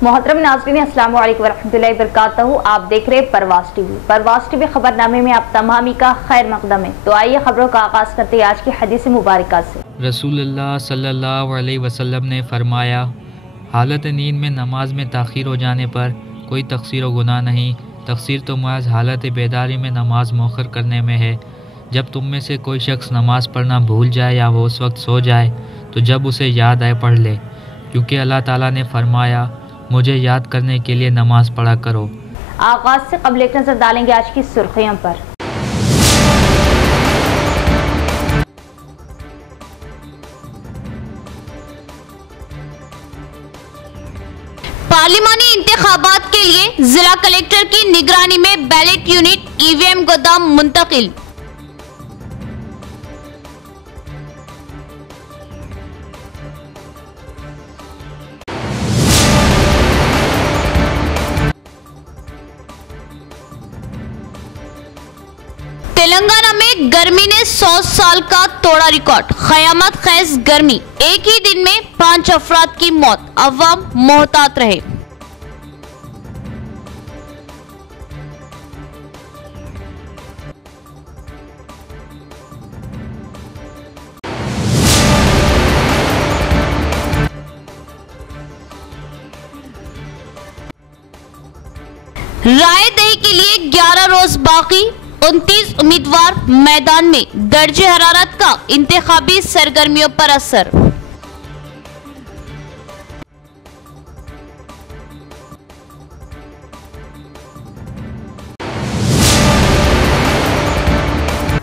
मोहतरम नाज़रीन, अस्सलाम वालेकुम वरहमतुल्लाहि वबरकातुहू। आप देख रहे परवाज़ टीवी। परवाज़ टीवी खबरनामे में आप तमामी का खैर मकदम है। तो आइए खबरों का आगाज़ करते हैं आज की हदीस मुबारका से। रसूलुल्लाह सल्लल्लाहु अलैहि वसल्लम ने फरमाया, हालत नींद में नमाज में ताख़ीर हो जाने पर कोई तक़सीर व गुनाह नहीं। तक़सीर तो महज़ हालत बेदारी में नमाज मौखर करने में है। जब तुम में से कोई शख्स नमाज पढ़ना भूल जाए या वो उस वक्त सो जाए तो जब उसे याद आए पढ़ ले, क्योंकि अल्लाह ताला ने फरमाया, मुझे याद करने के लिए नमाज पढ़ा करो। आगाज़ से कबल एक नज़र डालेंगे आज की सुर्खियों पर। पार्लिमानी इंतखाबात के लिए जिला कलेक्टर की निगरानी में बैलेट यूनिट ईवीएम गोदाम मुंतकिल। तेलंगाना में गर्मी ने 100 साल का तोड़ा रिकॉर्ड। क़यामत ख़ैज़ गर्मी, एक ही दिन में 5 अफराद की मौत। अवाम मोहतात रहे। रायदही के लिए 11 रोज बाकी, 29 उम्मीदवार मैदान में। दर्जे हरारत का इंतखाबी सरगर्मियों पर असर।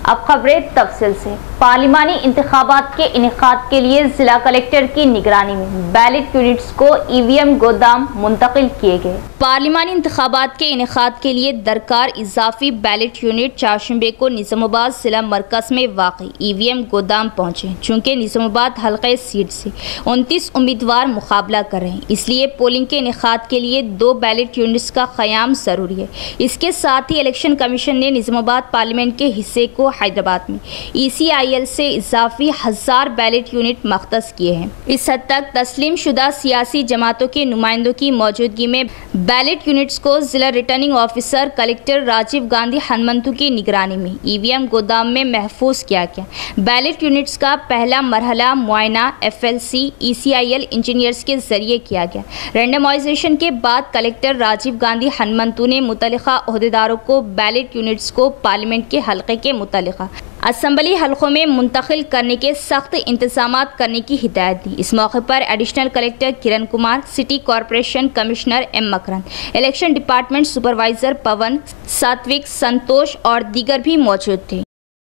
अब खबरें तफसील से। पार्लिमानी इंतखाबात के इनेकाद के लिए जिला कलेक्टर की निगरानी में बैलेट यूनिट्स को ईवीएम गोदाम मुंतकिल किए गए। पार्लिमानी इंतखाबात के इनेकाद के लिए दरकार इजाफी बैलेट यूनिट चारशंबे को निजामाबाद जिला मरकज में वाक़ई ईवीएम गोदाम पहुंचे। चूँकि निजामाबाद हल्के सीट से 29 उम्मीदवार मुकाबला कर रहे हैं, इसलिए पोलिंग के इनेकाद के लिए 2 बैलेट यूनिट्स का क़याम ज़रूरी है। इसके साथ ही इलेक्शन कमीशन ने निजामाबाद पार्लियामेंट के हिस्से को हैदराबाद में ECIL से इजाफी 1000 बैलेट यूनिट मख्तस किए हैं। इस हद तक तस्लीम शुदा सियासी जमातों के नुमाइंदों की मौजूदगी में बैलेट यूनिट्स को जिला returning officer collector Rajiv Gandhi Hanumanthu की निगरानी में ईवीएम गोदाम में महफूज किया गया। बैलेट यूनिट्स का पहला मरहला मुआयना FLC ECIL इंजीनियर्स के जरिए किया गया। रैंडमाइजेशन के बाद कलेक्टर राजीव गांधी हनुमंतु ने मुतल्लिका ओहदेदारों को बैलेट यूनिट्स को पार्लियामेंट के हल्के के मुतल्लिका असम्बली हल्कों में मुंतकिल करने के सख्त इंतजामात करने की हिदायत दी। इस मौके पर additional collector Kiran Kumar, city corporation commissioner M Makaran, election department supervisor Pavan, Satvik, Santosh और दीगर भी मौजूद थे।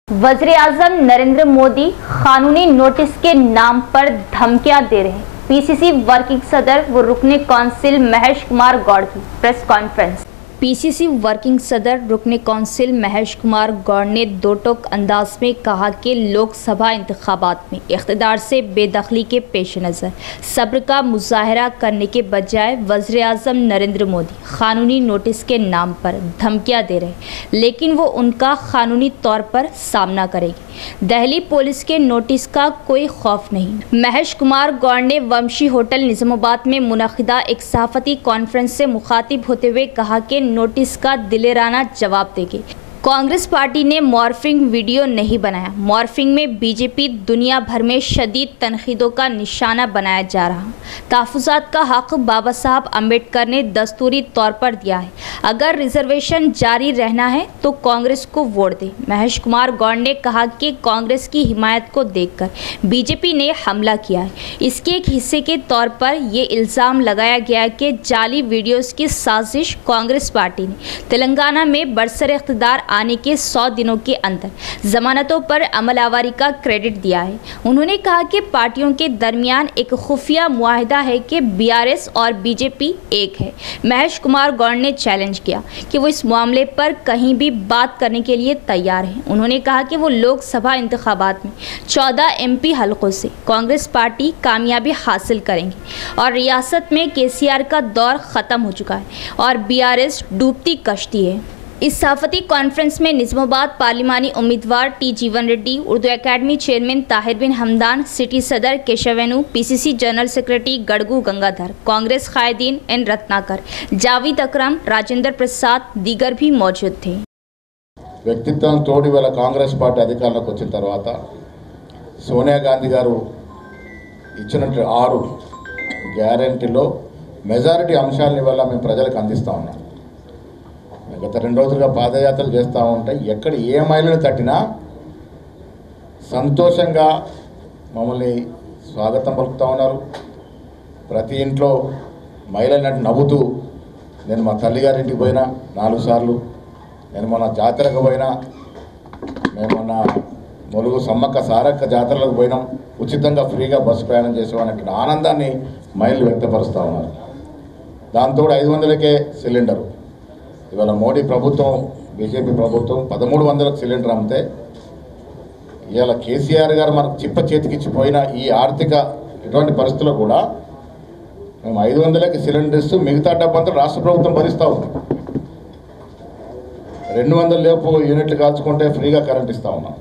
वज़ीर-ए-आज़म नरेंद्र मोदी कानूनी नोटिस के नाम पर धमकियां दे रहे हैं। PCC वर्किंग सदर व रुकने कौंसिल महेश कुमार गौड़ की प्रेस कॉन्फ्रेंस। PCC वर्किंग सदर रुकने कौंसिल महेश कुमार गौड़ ने दो टोक अंदाज में कहा कि लोकसभा इंतखाबात में इख्तिदार से बेदखली के पेश नज़र सब्र का मुजाहरा करने के बजाय वज़ीर-ए-आज़म नरेंद्र मोदी कानूनी नोटिस के नाम पर धमकियां दे रहे, लेकिन वो उनका कानूनी तौर पर सामना करेगी। दिल्ली पुलिस के नोटिस का कोई खौफ नहीं। महेश कुमार गौड़ ने वंशी होटल निजामाबाद में मुनक़िदा एक सहाफ़ती कॉन्फ्रेंस से मुखातिब होते हुए कहा कि नोटिस का दिलेराना जवाब देगी। कांग्रेस पार्टी ने मॉर्फिंग वीडियो नहीं बनाया। मॉर्फिंग में बीजेपी दुनिया भर में शदीद तनकीदों का निशाना बनाया जा रहा। तहफ़्फ़ुज़ात का हक़ बाबा साहब अम्बेडकर ने दस्तूरी तौर पर दिया है। अगर रिजर्वेशन जारी रहना है तो कांग्रेस को वोट दे। महेश कुमार गौड़ ने कहा कि कांग्रेस की हिमायत को देखकर बीजेपी ने हमला किया है। इसके एक हिस्से के तौर पर यह इल्ज़ाम लगाया गया कि जाली वीडियोज़ की साजिश कांग्रेस पार्टी ने तेलंगाना में बरसर इख्तिदार आने के 100 दिनों के अंदर जमानतों पर अमलावरी का क्रेडिट दिया है। उन्होंने कहा कि पार्टियों के दरमियान एक खुफिया मुआहिदा है कि BRS और बीजेपी एक है। महेश कुमार गौड़ ने चैलेंज किया कि वो इस मामले पर कहीं भी बात करने के लिए तैयार हैं। उन्होंने कहा कि वो लोकसभा इंतखाबात में 14 MP हलकों से कांग्रेस पार्टी कामयाबी हासिल करेंगी और रियासत में KCR का दौर ख़त्म हो चुका है और BRS डूबती कश्ती है। इस सहाफती कॉन्फ्रेंस में निजामाबाद पार्लिमानी उम्मीदवार T Jeevan Reddy, Urdu academy chairman Tahir bin Hamdan, city सदर Keshavenu, PCC general secretary Gadgu Gangadhar, Congress कायदीन एन रत्नाकर, जावेद अकरम, राजेंद्र प्रसाद दीगर भी मौजूद थे। వ్యక్తిత్వం తోడి వాళ్ళ కాంగ్రెస్ పార్టీ అధికారంలోకి వచ్చిన తర్వాత సోనియా గాంధీ గారు ఇచ్చినట్టు 6 గ్యారెంటీలో మెజారిటీ అంశాలని వల్ల మేము ప్రజలకు అందిస్తూ ఉన్నాం. గత 2 రోజులుగా పాదయాత్రలు చేస్తూ ఉంటాయి. ఎక్కడ ఏ మహిళను తట్టినా సంతోషంగా మమ్మల్ని స్వాగతం పలుకుతూ ఉన్నారు. ప్రతి ఇంట్లో మహిళలు నవ్వుతూ, నేను మా తల్లిగారింటికి పోయినా 4 సార్లు, నేను మొన్న జాతరకు పోయినా, మేము మొన్న ములుగు సమ్మక్క సారక్క జాతరలకు పోయినాం, ఉచితంగా ఫ్రీగా బస్సు ప్రయాణం చేసామన్నటువంటి ఆనందాన్ని మహిళలు వ్యక్తపరుస్తూ ఉన్నారు. దాంతో 500కే సిలిండరు. ఇవాళ మోడీ ప్రభుత్వం, బీజేపీ ప్రభుత్వం 1300కు సిలిండర్ అమ్మితే, ఇవాళ కేసీఆర్ గారు మనకు చిప్ప చేతికిచ్చిపోయిన ఈ ఆర్థిక ఇటువంటి పరిస్థితుల్లో కూడా మేము 500కి సిలిండర్ ఇస్తూ మిగతా డబ్బంతా రాష్ట్ర ప్రభుత్వం భరిస్తూ ఉంది. 200 లోపు యూనిట్లు కాల్చుకుంటే ఫ్రీగా కరెంట్ ఇస్తూ ఉన్నాం.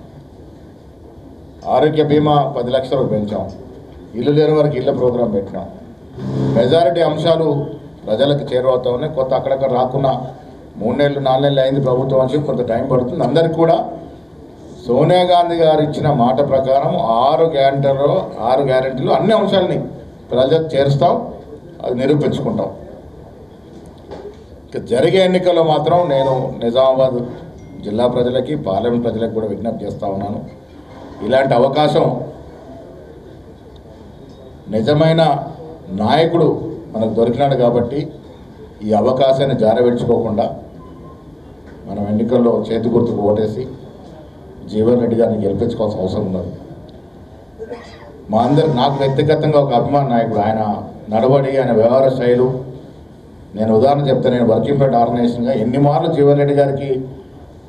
ఆరోగ్య బీమా 10 లక్షలకు పెంచాం. ఇల్లు లేని వారికి ఇళ్ళ ప్రోగ్రాం పెట్టినాం. మెజారిటీ అంశాలు ప్రజలకు చేరువవుతా ఉన్నాయి. కొత్త అక్కడక్కడ రాకున్నా 3 నెలలు 4 నెలలు అయింది ప్రభుత్వం అని కొంత టైం పడుతుంది. అందరికీ కూడా సోనియా గాంధీ గారు ఇచ్చిన మాట ప్రకారం 6 గ్యారెంటీలు అన్ని అంశాలని ప్రజలకు చేరుస్తాం, అది నిరూపించుకుంటాం. జరిగే ఎన్నికల్లో మాత్రం నేను నిజామాబాద్ జిల్లా ప్రజలకి, పార్లమెంట్ ప్రజలకు కూడా విజ్ఞప్తి చేస్తూ ఉన్నాను. ఇలాంటి అవకాశం నిజమైన నాయకుడు మనకు దొరికినాడు కాబట్టి ఈ అవకాశాన్ని జారవిడ్చుకోకుండా మనం ఎన్నికల్లో చేతి గుర్తుకు ఓటేసి జీవన్ రెడ్డి గారిని గెలిపించుకోవాల్సిన అవసరం ఉన్నది. మా నాకు వ్యక్తిగతంగా ఒక అభిమాన నాయకుడు. ఆయన నడవడి, ఆయన వ్యవహార శైలు, నేను ఉదాహరణ చెప్తాను. నేను వర్కింగ్ ప్రెసిడెంట్ ఆర్గనైజేషన్గా ఎన్ని మార్లు జీవన్ రెడ్డి గారికి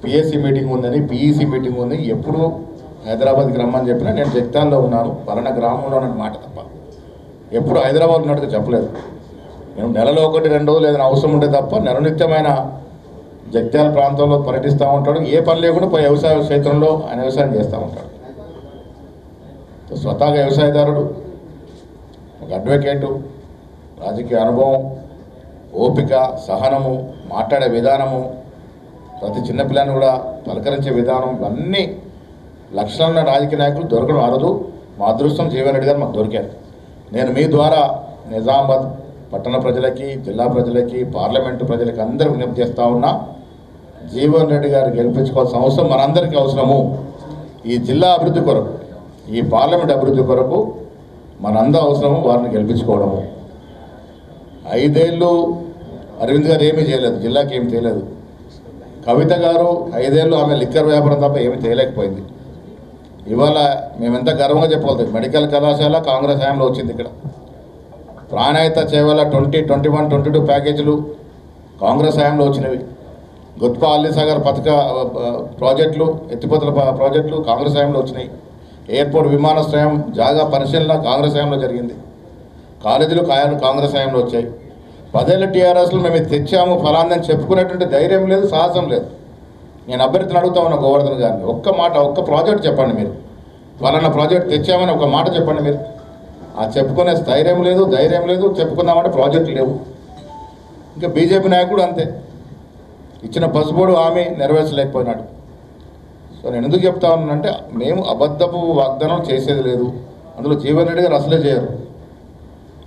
పిఎస్సి మీటింగ్ ఉందని, పిఈసి మీటింగ్ ఉంది, ఎప్పుడు హైదరాబాద్కి రమ్మని చెప్పినా నేను జగిత్యాలలో ఉన్నాను, పలానా గ్రామంలో ఉన్న మాట తప్ప ఎప్పుడు హైదరాబాద్ ఉన్నట్టుగా చెప్పలేదు. నేను నెలలో 1-2 రోజులు ఏదైనా అవసరం ఉంటే తప్ప నిత్యమైన జగిత్యాల ప్రాంతంలో పర్యటిస్తూ ఉంటాడు. ఏ పని లేకుండా పోయి వ్యవసాయ క్షేత్రంలో ఆయన వ్యవసాయం చేస్తూ ఉంటాడు. స్వతహాగా వ్యవసాయదారుడు, ఒక అడ్వకేటు, రాజకీయ అనుభవం, ఓపిక, సహనము, మాట్లాడే విధానము, ప్రతి చిన్నపిల్లని కూడా పలకరించే విధానం, ఇవన్నీ లక్షణాలున్న రాజకీయ నాయకులు దొరకడం అరదు. మా అదృష్టం జీవన్ రెడ్డి గారు మాకు దొరికారు. నేను మీ ద్వారా నిజామాబాద్ పట్టణ ప్రజలకి, జిల్లా ప్రజలకి, పార్లమెంటు ప్రజలకి అందరూ విజ్ఞప్తి చేస్తూ ఉన్నా, జీవన్ రెడ్డి గారు గెలిపించుకోవాల్సిన అవసరం మనందరికీ అవసరము. ఈ జిల్లా అభివృద్ధి కొరకు, ఈ పార్లమెంట్ అభివృద్ధి కొరకు మనందరూ అవసరము వారిని గెలిపించుకోవడము. 5 ఏళ్ళు అరవింద్ గారు ఏమీ చేయలేదు, జిల్లాకి ఏమి చేయలేదు. కవిత గారు 5 ఏళ్ళు ఆమె లిక్కర్ వ్యాపారం తప్ప ఏమీ చేయలేకపోయింది. ఇవాళ మేమెంత గర్వంగా చెప్పగలుగుతాం. మెడికల్ కళాశాల కాంగ్రెస్ హయాంలో వచ్చింది. ఇక్కడ ప్రాణాయిత చేవల 2021, 22 ప్యాకేజీలు కాంగ్రెస్ హయాంలో వచ్చినవి. గుత్పా అల్లీసాగర్ పథక ప్రాజెక్టులు, ఎత్తిపోతల ప్రాజెక్టులు కాంగ్రెస్ హయాంలో వచ్చినాయి. ఎయిర్పోర్ట్ విమానాశ్రయం జాగా పరిశీలన కాంగ్రెస్ హయాంలో జరిగింది. కాలేజీలు కాంగ్రెస్ హయాంలో వచ్చాయి. 10 ఏళ్ళ టీఆర్ఎస్లో మేము తెచ్చాము ఫలాందని చెప్పుకునేటువంటి ధైర్యం లేదు, సాహసం లేదు. నేను అభ్యర్థిని అడుగుతా ఉన్నా గోవర్ధన్ గారిని, ఒక్క మాట, ఒక్క ప్రాజెక్ట్ చెప్పండి మీరు, ఫలానా ప్రాజెక్ట్ తెచ్చామని ఒక మాట చెప్పండి మీరు. ఆ చెప్పుకునే ధైర్యం లేదు, చెప్పుకుందామంటే ప్రాజెక్టులు లేవు. ఇంకా బీజేపీ నాయకుడు అంతే, ఇచ్చిన పసుపోడు హామీ నెరవేర్చలేకపోయినాడు. సో నేను ఎందుకు చెప్తా ఉన్నానంటే, మేము అబద్ధపు వాగ్దానం చేసేది లేదు. అందులో జీవన్ రెడ్డి గారు అసలే చేయరు.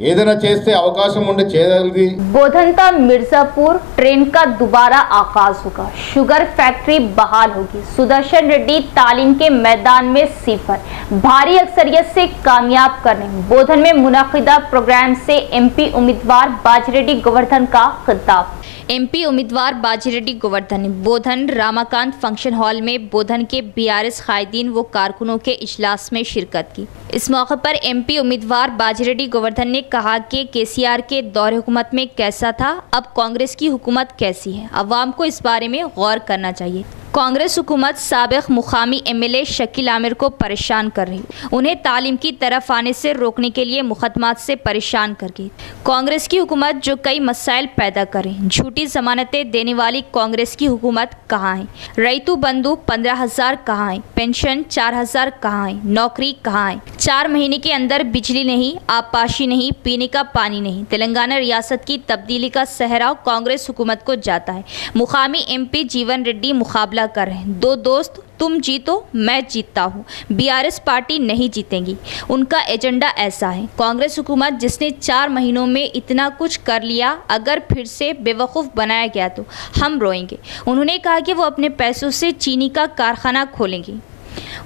ఏదైనా చేస్తే అవకాశం ఉండే చేయగలిగి. बोधनता मिर्जापुर ट्रेन का दोबारा आगाज होगा, शुगर फैक्ट्री बहाल होगी, सुदर्शन रेड्डी तालीम के मैदान में सिफर, भारी अक्सरियत से कामयाब करने बोधन में मुनाकिदा प्रोग्राम से एमपी उम्मीदवार बाजिरेड्डी गोवर्धन का खिताब। एमपी उम्मीदवार बाजिरेड्डी गोवर्धन ने बोधन रामाकांत फंक्शन हॉल में बोधन के बीआरएस कायदीन व कारकुनों के इजलास में शिरकत की। इस मौके पर एमपी उम्मीदवार बाजिरेड्डी गोवर्धन ने कहा कि केसीआर के दौर हुकूमत में कैसा था, अब कांग्रेस की हुकूमत कैसी है, अवाम को इस बारे में गौर करना चाहिए। कांग्रेस हुकूमत साबिक मुकामी एमएलए शकील आमिर को परेशान कर रही, उन्हें तालीम की तरफ आने से रोकने के लिए मुकदमात से परेशान कर गई। कांग्रेस की हुकूमत जो कई मसाइल पैदा करे, झूठी जमानतें देने वाली कांग्रेस की हुकूमत कहाँ है? रईतु बंधु 15,000 कहाँ है? पेंशन 4,000 कहाँ है? नौकरी कहाँ है? 4 महीने के अंदर बिजली नहीं, आबपाशी नहीं, पीने का पानी नहीं। तेलंगाना रियासत की तब्दीली का सहरा कांग्रेस हुकूमत को जाता है। मुकामी एमपी जीवन रेड्डी मुकाबला कर रहे हैं। 2 दोस्त, तुम जीतो मैं जीतता हूँ। बीआरएस पार्टी नहीं जीतेगी, उनका एजेंडा ऐसा है। कांग्रेस हुकूमत जिसने 4 महीनों में इतना कुछ कर लिया, अगर फिर से बेवकूफ़ बनाया गया तो हम रोएंगे। उन्होंने कहा कि वो अपने पैसों से चीनी का कारखाना खोलेंगे,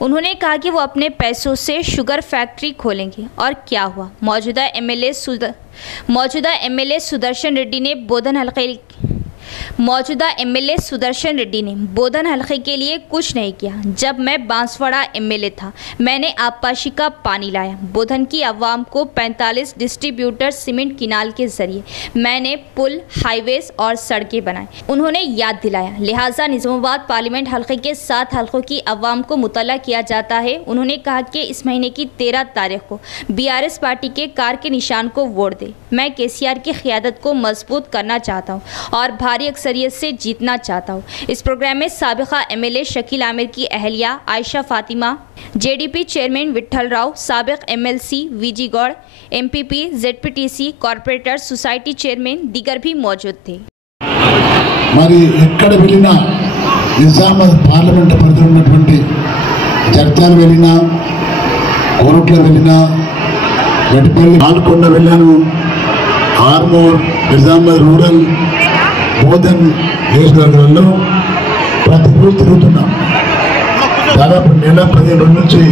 उन्होंने कहा कि वो अपने पैसों से शुगर फैक्ट्री खोलेंगे। और क्या हुआ? मौजूदा एमएलए सुदर्शन रेड्डी ने बोधन हल्के के लिए कुछ नहीं किया। जब मैं बांसवाड़ा एमएलए था, मैंने आबपाशी का पानी लाया। बोधन की आवाम को 45 डिस्ट्रीब्यूटर सीमेंट किनाल के जरिए मैंने पुल, हाईवेज और सड़कें बनाए, उन्होंने याद दिलाया। लिहाजा निजामाबाद पार्लियामेंट हल्के के 7 हल्कों की आवाम को मुतल्ला किया जाता है। उन्होंने कहा कि इस महीने की 13 तारीख को बीआरएस पार्टी के कार के निशान को वोट दे। मैं केसीआर की क़यादत को मजबूत करना चाहता हूँ और भारी अक्सरियत से जीतना चाहता हूँ। इस प्रोग्राम में साबिका एमएलए शकील आमिर की अहलिया आयशा फातिमा, जेडीपी चेयरमैन विट्ठल राव, साबिक MLC VG Goud, MPP, ZPTC, corporator society chairman दीगर भी मौजूद थे। మరి ఎక్కడ వెళ్ళినా నిజామాబాద్ పార్లమెంట్ పరిధిలో ఉన్నటువంటి జడ్చర్ల వెళ్ళినా, కోరుట్ల వెళ్ళినా, గట్టిపల్లి, పాల్కొండ వెళ్ళాను, ఆర్మూర్, నిజామాబాద్ రూరల్, బోధన్ నియోజకవర్గాల్లో ప్రతిరోజు తిరుగుతున్నాం। దాదాపు నెల 15 రోజుల నుంచి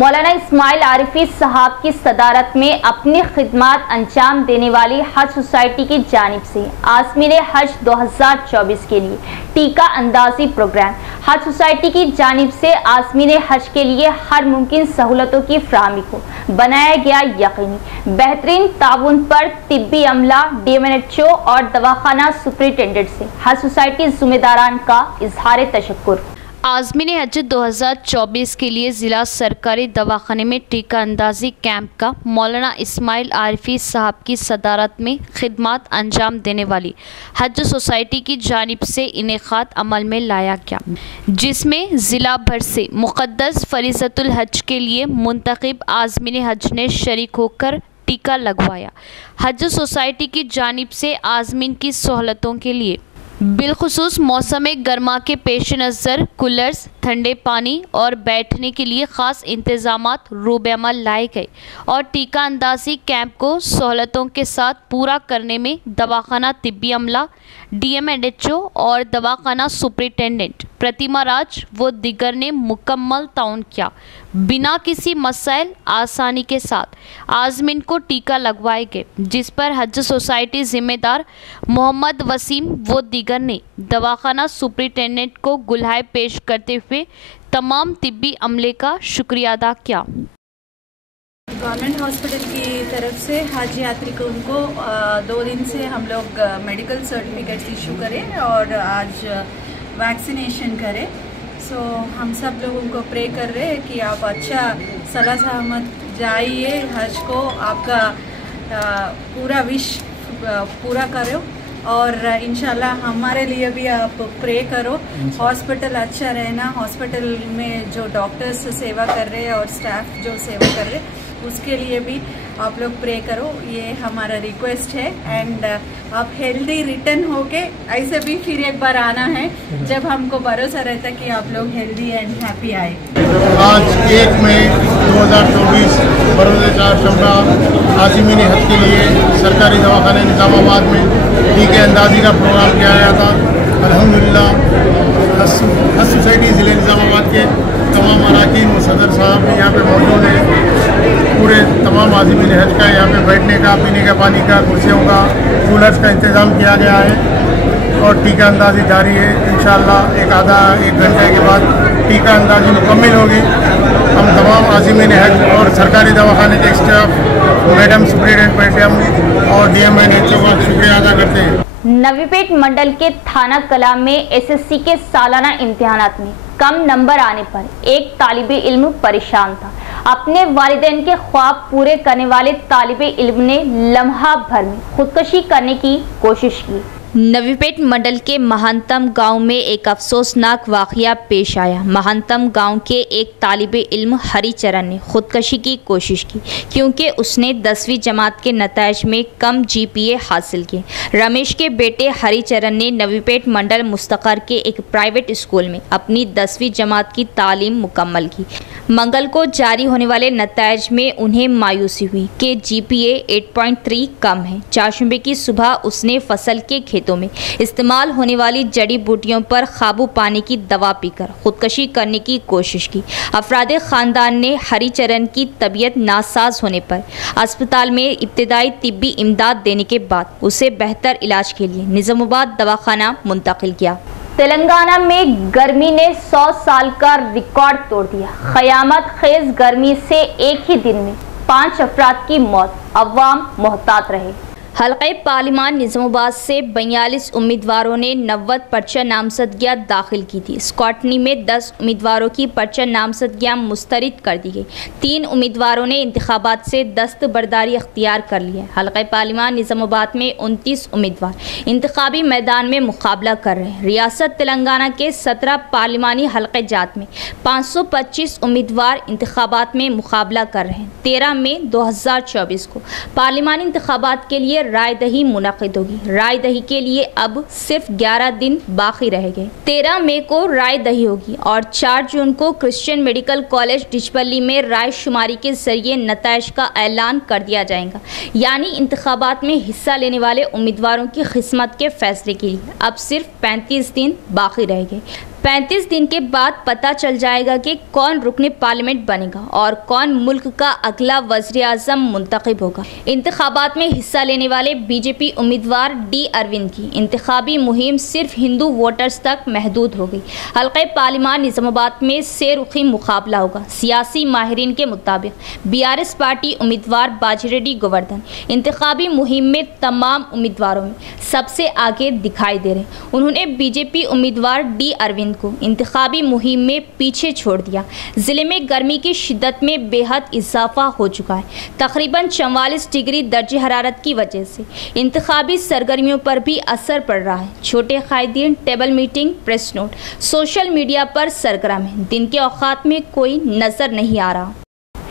मौलाना इस्माइल आरिफी साहब की सदारत में अपनी खिदमत अंजाम देने वाली हज सोसाइटी की जानिब से आज़मीन हज 2024 के लिए टीका अंदाजी प्रोग्राम। हज सोसाइटी की जानिब से आज़मीन हज के लिए हर मुमकिन सहूलतों की फराहमी को बनाया गया यकीनी। बेहतरीन ताउन पर तिब्बी अमला, डीएमएनएचओ और दवाखाना सुपरिटेंडेंट से हज सोसाइटी जिम्मेदारान का इजहार तशक्कुर। आज़मीन हज 2024 के लिए ज़िला सरकारी दवाखाने में टीका अंदाजी कैंप का मौलाना इस्माइल आरिफी साहब की सदारत में खिदमत अंजाम देने वाली हज सोसाइटी की जानिब से इनेकाद अमल में लाया गया, जिसमें ज़िला भर से मुक़द्दस फरीज़तुल हज के लिए मुंतखब आज़मीन हज ने शरीक होकर टीका लगवाया। हज सोसाइटी की जानिब से आज़मीन की सहूलतों के लिए बिलखुसूस मौसम गर्मा के पेश नज़र कूलर्स, ठंडे पानी और बैठने के लिए ख़ास इंतज़ामात रूबे अमल लाए गए और टीका अंदाजी कैंप को सहूलतों के साथ पूरा करने में दवाखाना तिब्बी अमला, डीएमएनएचओ और दवाखाना सुपरिटेंडेंट प्रतिमा राज व दिगर ने मुकम्मल ताउन किया। बिना किसी मसाइल आसानी के साथ आज़मीन को टीका लगवाए गए, जिस पर हज सोसाइटी ज़िम्मेदार मोहम्मद वसीम व दिगर ने दवाखाना सुपरिटेंडेंट को गुलहाय पेश करते हुए तमाम तिब्बी अमले का शुक्रिया अदा किया। गवर्नमेंट हॉस्पिटल की तरफ से हज यात्रिकों को 2 दिन से हम लोग मेडिकल सर्टिफिकेट्स इशू करें और आज वैक्सीनेशन करें। सो हम सब लोगों को प्रे कर रहे हैं कि आप अच्छा सलाह सहमत जाइए, हज को आपका पूरा विश पूरा करो और इंशाल्लाह हमारे लिए भी आप प्रे करो। हॉस्पिटल अच्छा रहना, हॉस्पिटल में जो डॉक्टर्स सेवा कर रहे हैं और स्टाफ जो सेवा कर रहे हैं उसके लिए भी आप लोग प्रे करो, ये हमारा रिक्वेस्ट है। एंड आप हेल्दी रिटर्न होके ऐसे भी फिर एक बार आना है जब हमको भरोसा रहता कि आप लोग हेल्दी एंड हैप्पी आए। आज 1 मई 2024 बरोज़ चारशंबा आज़मीन हज के लिए सरकारी दवाखाने निज़ामाबाद में टीके अंदाजी का प्रोग्राम किया गया था। अल्हम्दुलिल्लाह हज सोसाइटी ज़िले निज़ामाबाद के तमाम अराकीन सदर साहब भी यहाँ पे मौजूद हैं। पूरे तमाम आज़मीन हज का यहाँ पे बैठने का, पीने का, पानी का, कुर्सियों का, कूलर्स का इंतज़ाम किया गया है और टीका अंदाजी जारी है। इंशाअल्लाह एक घंटे के बाद टीका अंदाजी मुकम्मल होगी। हम तमाम आज़मीन हज और सरकारी दवाखाने के स्टाफ, मैडम सुपरिटेंडेंट मैडम और डीएमएनएचओ का शुक्रिया अदा करते हैं। नवीपेट मंडल के थाना कला में एसएससी के सालाना इम्तिहानात में कम नंबर आने पर एक तालिबे इल्म परेशान था। अपने वालिदैन के ख्वाब पूरे करने वाले तालिबे इल्म ने लम्हा भर में खुदकुशी करने की कोशिश की। नवीपेट मंडल के महानतम गांव में एक अफसोसनाक वाक़या पेश आया। महानतम गांव के एक तालिबे इल्म हरिचरण ने खुदकुशी की कोशिश की क्योंकि उसने 10वीं जमात के नताइज में कम जीपीए हासिल किए। रमेश के बेटे हरिचरण ने नवीपेट मंडल मुस्तकर के एक प्राइवेट स्कूल में अपनी 10वीं जमात की तालीम मुकम्मल की। मंगल को जारी होने वाले नताइज में उन्हें मायूसी हुई कि जीपीए 8.3 कम है। चारशंबे की सुबह उसने फसल के खेतों में इस्तेमाल होने वाली जड़ी बूटियों पर काबू पाने की दवा पीकर खुदकुशी करने की कोशिश की। अफराद ख़ानदान ने हरिचरण की तबीयत नासाज होने पर अस्पताल में इब्तिदाई तिब्बी इमदाद देने के बाद उसे बेहतर इलाज के लिए निज़ामाबाद दवाखाना मुंतकिल किया। तेलंगाना में गर्मी ने 100 साल का रिकॉर्ड तोड़ दिया। क़यामत खेज गर्मी से एक ही दिन में 5 अफराद की मौत। अवाम मोहतात रहे। हल्के पार्लिमान निज़ामाबाद से 42 उम्मीदवारों ने 90 पर्चा नामजदगियाँ दाखिल की थी। स्कॉटनी में 10 उम्मीदवारों की पर्चा नामजदगियाँ मुस्तरद कर दी गई। 3 उम्मीदवारों ने इंतखाबात से दस्तबरदारी अख्तियार कर ली है। हल्के पार्लिमान निज़ामाबाद में 29 उम्मीदवार इंतखाबी मैदान में मुकाबला कर रहे हैं। रियासत तेलंगाना के 17 पार्लिमानी हल्के जात में 525 उम्मीदवार इंतखाबात में मुकाबला कर रहे हैं। 13 मई 2024 को पार्लिमानी इंतखाबात के लिए राय दही मुनक़िद होगी। राय दही के लिए अब सिर्फ 11 दिन बाकी रह गए। 13 मई को राय दही होगी और 4 जून को क्रिश्चियन मेडिकल कॉलेज डिचपल्ली में राय शुमारी के जरिए नताइज का ऐलान कर दिया जाएगा। यानी इंतखाबात में हिस्सा लेने वाले उम्मीदवारों की किस्मत के फैसले के लिए अब सिर्फ 35 दिन बाकी रह गए। 35 दिन के बाद पता चल जाएगा कि कौन रुकने पार्लियामेंट बनेगा और कौन मुल्क का अगला वज़ीर आज़म मुंतखब होगा। इंतखाबात में हिस्सा लेने वाले बीजेपी उम्मीदवार डी अरविंद की इंतखाबी मुहिम सिर्फ हिंदू वोटर्स तक महदूद हो गई। हल्के पार्लिमान निज़ामाबाद में सेरुखी मुकाबला होगा। सियासी माहिरीन के मुताबिक BRS पार्टी उम्मीदवार बाजिरेड्डी गोवर्धन इंतखाबी मुहिम में तमाम उम्मीदवारों में सबसे आगे दिखाई दे रहे हैं। उन्होंने बीजेपी उम्मीदवार डी अरविंद को इंतखाबी मुहिम में पीछे छोड़ दिया। ज़िले में गर्मी की शिद्दत में बेहद इजाफा हो चुका है। तकरीबन 44 डिग्री दर्जे हरारत की वजह से इंतखाबी सरगर्मियों पर भी असर पड़ रहा है। छोटे कायदीन table meeting, press note, social media पर सरगर्म है। दिन के औकात में कोई नजर नहीं आ रहा।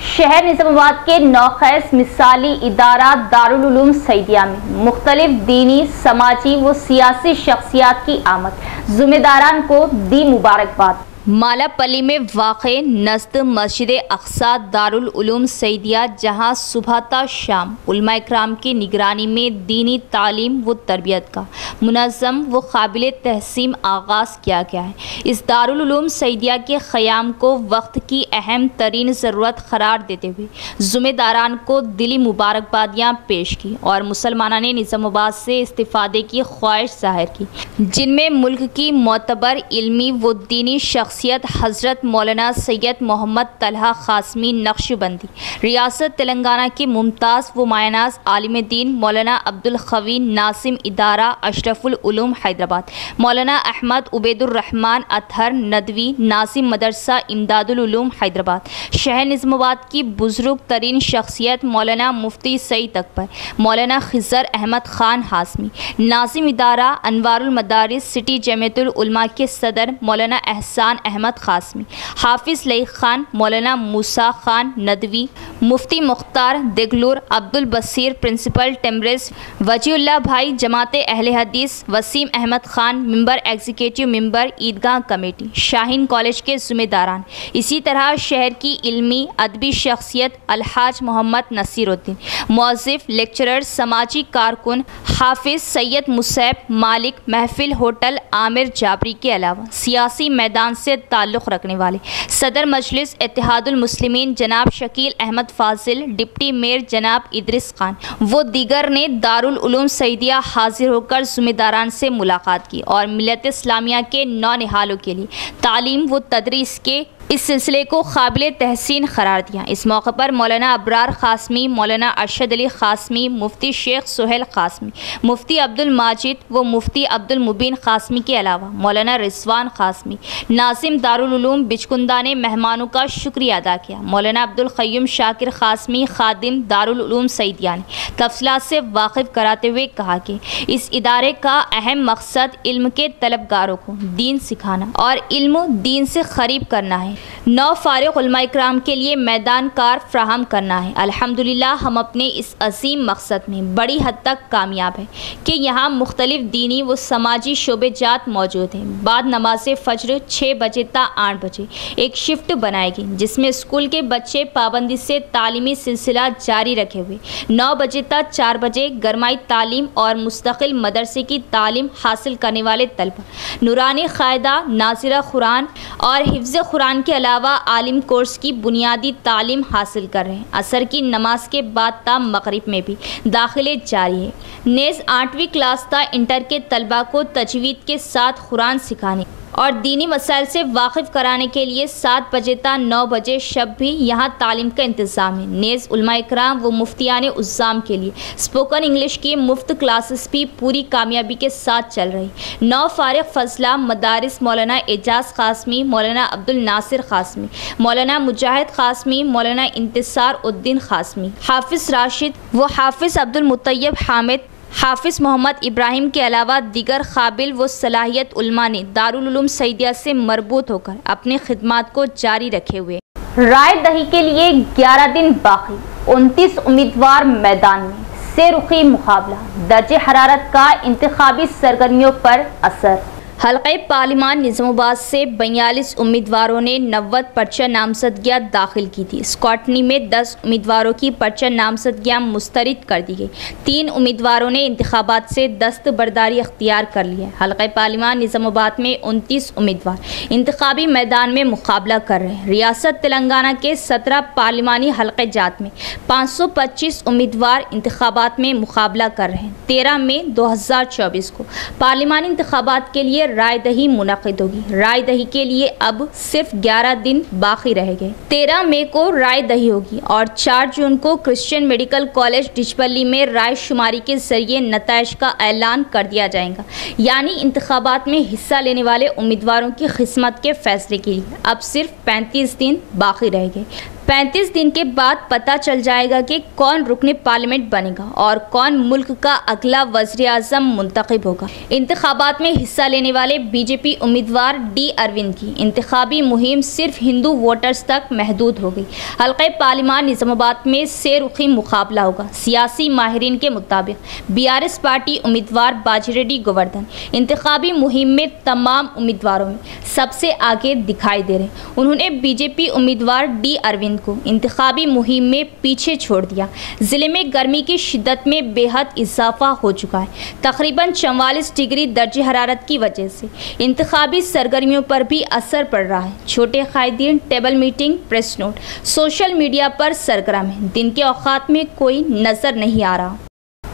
शहर निज़ामाबाद के नौखैस मिसाली इदारा दारुल उलूम सईदिया में मुख्तलिफ दीनी, समाजी व सियासी शख्सियात की आमद। ज़िम्मेदारान को दी मुबारकबाद। मालापल्ली में वाक़े नज़द मस्जिद अक्सा दारुल उलूम सईदिया, जहाँ सुबह ता शाम उलमा इकराम की निगरानी में दीनी तालीम व तरबियत का मुनज़्ज़म व काबिल तहसीन आगाज़ किया गया है। इस दारुल उलूम सईदिया के क़याम को वक्त की अहम तरीन ज़रूरत करार देते हुए ज़िम्मेदारान को दिली मुबारकबादियाँ पेश की और मुसलमाना ने निज़ामाबाद से इस्तिफ़ादे की ख्वाहिश ज़ाहिर की, जिनमें मुल्क की मोतबर इल्मी व दीनी शख्सियत हज़रत मौलाना सैयद मोहम्मद तलहा क़ासमी नक्शबंदी, रियासत तेलंगाना के मुमताज़ व मायनाज़ आलिम दीन मौलाना अब्दुल ख़वी नासिम इदारा अशरफुल उलूम हैदराबाद, मौलाना अहमद उबैदुर रहमान अतहर नदवी नासिम मदरसा इमदादुल उलूम हैदराबाद, शहर निज़ामाबाद की बुज़ुर्ग तरीन शख्सियत मौलाना मुफ्ती सईद अकबर, मौलाना खिज़र अहमद ख़ान हासमी, नासिम इदारा अनवारुल मदारिस सिटी जमीयतुल उलमा के सदर मौलाना एहसान अहमद क़ासमी, हाफिज़ लई ख़ान, मौलाना मूसा ख़ान नदवी, मुफ्ती मुख्तार देगलूर, अब्दुल बसीर प्रिंसिपल टेम्ब्रेज, वजीउल्लाह भाई Jamate Ahle Hadees, Waseem Ahmed Khan member executive member Eidgah committee, Shaheen college के ज़िम्मेदारान। इसी तरह शहर की इल्मी अदबी शख्सियत अलहाज मोहम्मद नसीरुद्दीन, मौज़िफ़ लेक्चरर, समाजी कारकुन हाफिज़ सैयद मुसैब मालिक, महफिल होटल आमिर जाबरी के अलावा सियासी मैदान से ताल्लुक़ रखने वाले सदर मजलिस इत्तेहादुल मुस्लिमीन जनाब शकील अहमद फाजिल, डिप्टी मेयर जनाब इदरिस खान वो दीगर ने दारुल उलूम सईदिया हाजिर होकर ज़िम्मेदारान से मुलाकात की और मिल्लत इस्लामिया के नौ निहालों के लिए तालीम व तदरीस के इस सिलसिले को काबिल तहसीन करार दिया। इस मौके पर मौलाना अबरार खासमी, मौलाना अरशद अली खासमी, मुफ्ती शेख सुहेल खासमी, मुफ्ती अब्दुल माजिद व मुफ्ती अब्दुल मुबीन खासमी के अलावा मौलाना रिजवान खासमी, नासिम दारुल उलूम बिचकुंदा ने मेहमानों का शुक्रिया अदा किया। मौलाना अब्दुल क़य्यूम शाकिर खासमी, खादिम दारुल उलूम सईदिया ने तफसीलात से वाकिफ कराते हुए कहा कि इस इदारे का अहम मकसद इल्म के तलबगारों को दीन सिखाना और इल्म दीन से क़रीब करना है। नौ फारिग उलमा इकराम के लिए मैदान कार फ्राहम करना है। अल्हम्दुलिल्लाह हम अपने इस अजीम मकसद में बड़ी हद तक कामयाब हैं कि यहाँ मुख्तलिफ दीनी व समाजी शोबेजात मौजूद हैं। बाद नमाज फ़ज्र 6 बजे ता 8 बजे एक शिफ्ट बनाएगी जिसमें स्कूल के बच्चे पाबंदी से तालीमी सिलसिला जारी रखे हुए 9 बजे तक 4 बजे गरमाई तालीम और मुस्तकिल मदरसे की तालीम हासिल करने वाले तलबा नूरानी क़ायदा, नाज़िरा कुरान और हिफ्ज़ कुरान के अलावा आलिम कोर्स की बुनियादी तालीम हासिल कर रहे हैं। असर की नमाज के बाद ता मगरिब में भी दाखिले जारी है। नेज़ 8वीं क्लास ता इंटर के तलबा को तजवीद के साथ कुरान सिखाने और दीनी मसाइल से वाकिफ़ कराने के लिए 7 बजे ता 9 बजे शब भी यहाँ तालीम का इंतज़ाम है। नेज़ उलमा इकराम व मुफ्तियान उज़्ज़ाम के लिए स्पोकन इंग्लिश की मुफ्त क्लासेस भी पूरी कामयाबी के साथ चल रही। 9 फारिग फजला मदारिस मौलाना एजाज़ क़ासमी, मौलाना अब्दुल नासिर क़ासमी, मौलाना मुजाहिद क़ासमी, मौलाना इंतिसार उद्दीन क़ासमी, हाफिज़ राशिद व हाफिज़ अब्दुल मुतय्यब हामिद, हाफिज़ मोहम्मद इब्राहिम के अलावा दीगर काबिल व सलाहियत उलमा ने दारुल उलूम सईदिया से मरबूत होकर अपनी खिदमात को जारी रखे हुए। राय दही के लिए 11 दिन बाकी, 29 उम्मीदवार मैदान में, सेरुखी मुकाबला, दर्जे हरारत का इंतखाबी सरगर्मियों पर असर। हल्क़े पार्लिमान निज़ामाबाद से 42 उम्मीदवारों ने 90 पर्चा नामजदगियाँ दाखिल की थी। स्कॉटनी में 10 उम्मीदवारों की पर्चा नामजदगियाँ मुस्तरद कर दी गई। 3 उम्मीदवारों ने इंतखाबात से दस्तबरदारी अख्तियार कर ली है। हल्क़े पार्लिमान निज़ामाबाद में 29 उम्मीदवार इंतखाबी मैदान में मुकाबला कर रहे हैं। रियासत तेलंगाना के 17 पार्लिमानी हल्क़े जात में 525 उम्मीदवार इंतखाबात में मुकाबला कर रहे हैं। 13 मई 2024 को पार्लिमानी इंतखाबात के लिए राय दही मुनक़िद होगी। राय दही के लिए अब सिर्फ 11 दिन बाकी रह गए। 13 मई को राय दही होगी और 4 जून को क्रिश्चियन मेडिकल कॉलेज डिचपल्ली में राय शुमारी के जरिए नताइज का ऐलान कर दिया जाएगा। यानी इंतखाबात में हिस्सा लेने वाले उम्मीदवारों की किस्मत के फैसले के लिए अब सिर्फ 35 दिन बाकी रह गए। 35 दिन के बाद पता चल जाएगा कि कौन रुकने पार्लियामेंट बनेगा और कौन मुल्क का अगला वज़ीर आज़म मुंतखब होगा। इंतखाबात में हिस्सा लेने वाले बीजेपी उम्मीदवार डी अरविंद की इंतखाबी मुहिम सिर्फ हिंदू वोटर्स तक महदूद हो गई। हल्क़े पार्लिमान निज़ामाबाद में सेरुखी मुकाबला होगा। सियासी माहिरीन के मुताबिक BRS पार्टी उम्मीदवार बाजीरेड्डी गोवर्धन इंतखाबी मुहिम में तमाम उम्मीदवारों में सबसे आगे दिखाई दे रहे हैं। उन्होंने बीजेपी उम्मीदवार डी अरविंद को इंतखाबी मुहिम में पीछे छोड़ दिया। ज़िले में गर्मी की शिद्दत में बेहद इजाफा हो चुका है। तकरीबन 44 डिग्री दर्जे हरारत की वजह से इंतखाबी सरगर्मियों पर भी असर पड़ रहा है। छोटे कायदीन table meeting, press note, social media पर सरगर्म है। दिन के औकात में कोई नजर नहीं आ रहा।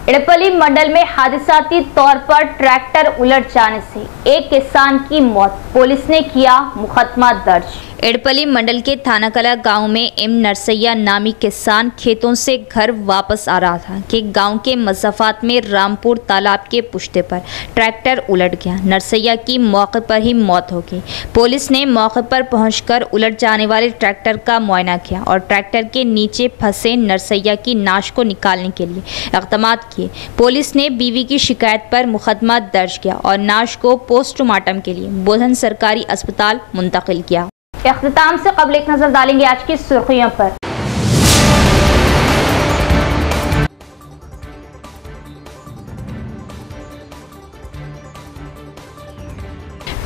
इडपल्ली मंडल में हादसाती तौर पर ट्रैक्टर उलट जाने से एक किसान की मौत, पुलिस ने किया मुकदमा दर्ज। एडपल्ली मंडल के थानाकला गांव में एम नरसैया नामी किसान खेतों से घर वापस आ रहा था कि गांव के मसाफात में रामपुर तालाब के पुश्ते पर ट्रैक्टर उलट गया। नरसैया की मौके पर ही मौत हो गई। पुलिस ने मौके पर पहुंचकर उलट जाने वाले ट्रैक्टर का मुआयना किया और ट्रैक्टर के नीचे फंसे नरसैया की नाश को निकालने के लिए इक़दाम किए। पुलिस ने बीवी की शिकायत पर मुकदमा दर्ज किया और नाश को पोस्टमार्टम के लिए बोधन सरकारी अस्पताल मुंतकिल किया। इख्तिताम से कबल एक नजर डालेंगे आज की सुर्खियों पर।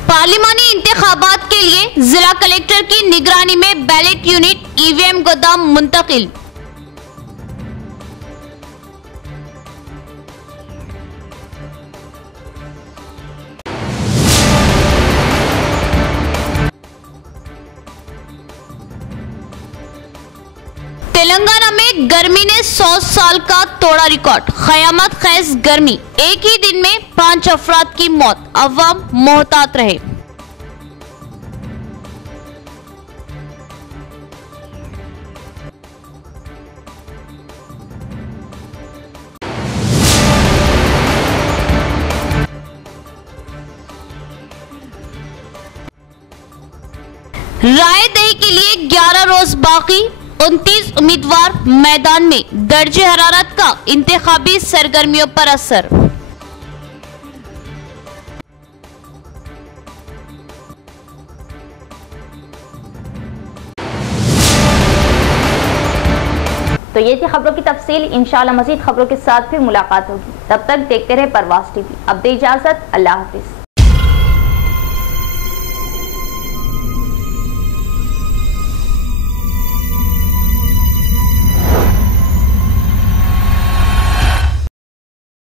पार्लिमानी इंतखाबात के लिए जिला कलेक्टर की निगरानी में बैलेट यूनिट EVM गोदाम मुंतकिल। तेलंगाना में गर्मी ने 100 साल का तोड़ा रिकॉर्ड। क़यामत ख़ैज़ गर्मी, एक ही दिन में 5 अफराद की मौत। अवाम मोहतात रहे। रायदही के लिए 11 रोज बाकी, 29 उम्मीदवार मैदान में, दर्जे हरारत का इंतखाबी सरगर्मियों पर असर। तो ये थी खबरों की तफसील। इंशाअल्लाह मज़ीद खबरों के साथ फिर मुलाकात होगी। तब तक देखते रहे परवाज़ टीवी। अब दे इजाज़त, अल्लाह हाफिज़।